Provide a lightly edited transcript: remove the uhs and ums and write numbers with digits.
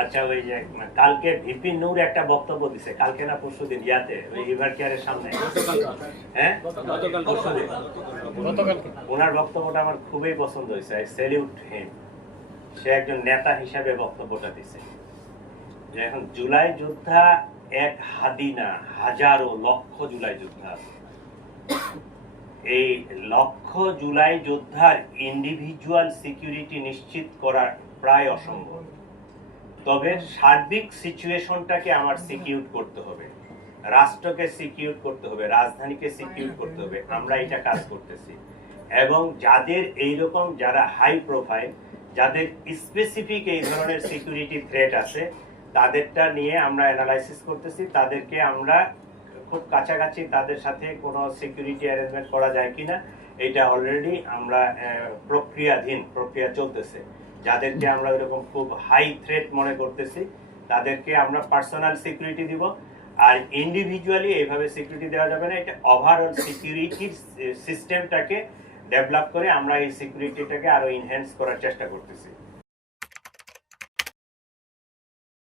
আচ্ছা, ওই যে কালকে ভিপি নূর একটা বক্তব্য দিছে, কালকে না পরশুদিন ইয়াতে ওই রিভার কেয়ারের সামনে, হ্যাঁ ওনার বক্তব্যটা আমার খুবই পছন্দ হয়েছে। আই স্যালিউট হিম। সে একজন নেতা হিসাবে বক্তব্যটা দিছে যে এখন জুলাই যোদ্ধা এক হাদি না, হাজারো লক্ষ জুলাই যোদ্ধা আছে। এই লক্ষ জুলাই যোদ্ধার ইন্ডিভিজুয়াল সিকিউরিটি নিশ্চিত করা প্রায় অসম্ভব। তবে সার্বিক সিচুয়েশনটাকে আমার সিকিউর করতে হবে, রাষ্ট্রকে সিকিউর করতে হবে, রাজধানীকে সিকিউর করতে হবে। আমরা এটা কাজ করতেছি এবং যাদের এইরকম যারা হাই প্রোফাইল, যাদের স্পেসিফিক এই ধরনের সিকিউরিটি থ্রেট আছে, তাদেরটা নিয়ে আমরা অ্যানালাইসিস করতেছি। তাদেরকে আমরা খুব কাছাকাছি তাদের সাথে কোনো সিকিউরিটি অ্যারেঞ্জমেন্ট করা যায় কিনা এটা অলরেডি আমরা প্রক্রিয়া চলতেছে। যাদেরকে আমরা এরকম খুব হাই থ্রেট মনে করতেছি তাদেরকে আমরা পার্সোনাল সিকিউরিটি দিব, আর ইন্ডিভিজুয়ালি এইভাবে সিকিউরিটি দেওয়া যাবে না। এটা ওভারঅল সিকিউরিটির সিস্টেমটাকে ডেভেলপ করে আমরা এই সিকিউরিটিটাকে আরো ইনহ্যান্স করার চেষ্টা করতেছি।